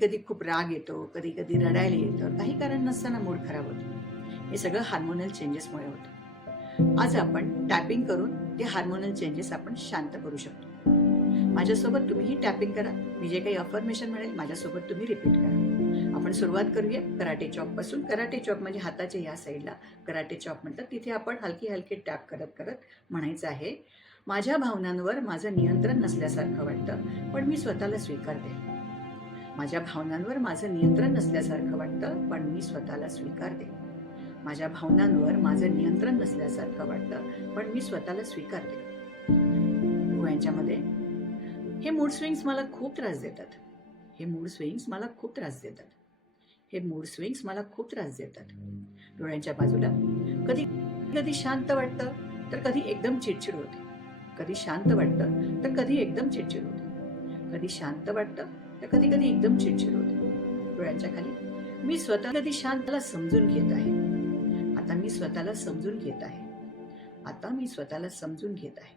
कधी खूप राग येतो, कधी कधी रडायला येतं, काही कारण नसताना मूड खराब होतो. हे सगळं हार्मोनल चेंजेसमुळे होतं. आज आपण टॅपिंग करून ते हार्मोनल चेंजेस आपण शांत करू शकतो. माझ्यासोबत तुम्हीही टॅपिंग करा. मी जे काही अफर्मेशन म्हणेल माझ्यासोबत तुम्ही रिपीट करा. आपण सुरुवात करूया कराटे चॉप पासून. कराटे चॉप म्हणजे हाताच्या या साईडला कराटे चॉप म्हणतात. तिथे आपण हलकी हलकी टॅप करत करत म्हणायचं आहे, माझ्या भावनांवर माझं नियंत्रण नसल्यासारखं वाटतं, पण मी स्वतःला स्वीकारते. माझ्या भावनांवर माझं नियंत्रण नसल्यासारखं वाटतं, पण मी स्वतःला स्वीकारते. माझ्या भावनांवर माझं नियंत्रण नसल्यासारखं वाटतं, पण मी स्वतःला स्वीकारते. डोळ्यांच्यामध्ये हे मूड स्विंग्स मला खूप त्रास देतात. हे मूड स्विंग्स मला खूप त्रास देतात. हे मूड स्विंग्स मला खूप त्रास देतात. डोळ्यांच्या बाजूला कधी कधी शांत वाटतं, तर कधी एकदम चिडचिड होते. कधी शांत वाटतं, तर कधी एकदम चिडचिड होते. कधी शांत वाटतं, तर कधी कधी एकदम चिडचिड होते. डोळ्यांच्या खाली मी स्वतः कधी शांतला समजून घेत आहे. आता मी स्वतःला समजून घेत आहे. आता मी स्वतःला समजून घेत आहे.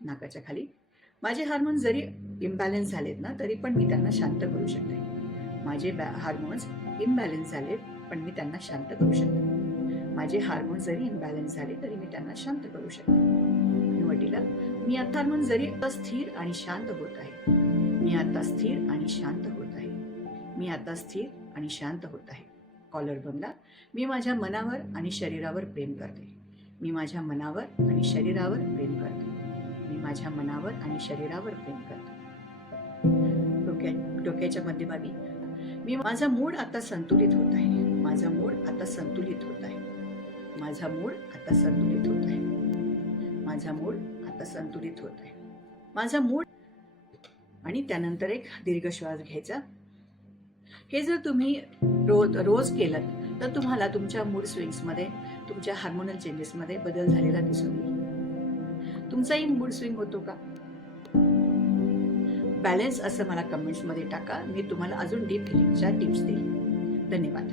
नाकाच्या खाली माझे हार्मोन्स जरी इम्बॅलन्स झालेत ना, तरी पण मी त्यांना शांत करू शकते. माझे हार्मोन्स इम्बॅलन्स झालेत, पण मी त्यांना शांत करू शकते. माझे हार्मोन्स जरी इम्बॅलन्स झाले तरी मी त्यांना शांत करू शकते. वटीला मी आता हार्मोन्स जरी स्थिर आणि शांत होत आहे. मी आता स्थिर आणि शांत होत आहे. मी आता स्थिर आणि शांत होत आहे. कॉलर बनला मी माझ्या मनावर आणि शरीरावर प्रेम करते. मी माझ्या मनावर आणि शरीरावर प्रेम करते. मी माझ्या मनावर आणि शरीरावर प्रेम करते. डोक्याच्या मध्यभागी मी माझा मूड आता संतुलित होत आहे. माझा मूड आता संतुलित होत आहे. माझा मूड आता संतुलित होत आहे. माझा मूड आता संतुलित होत आहे. माझा मूड आणि त्यानंतर एक दीर्घ श्वास घ्यायचा. हे जर तुम्ही रोज केलं तर तुम्हाला तुमच्या मूड स्विंग्समध्ये, तुमच्या हार्मोनल चेंजेसमध्ये बदल झालेला दिसून येईल. तुमचाही मूड स्विंग होतो का? बॅलन्स असं मला कमेंट्समध्ये टाका. मी तुम्हाला अजून डीप हिलिंगच्या टिप्स देईन. धन्यवाद.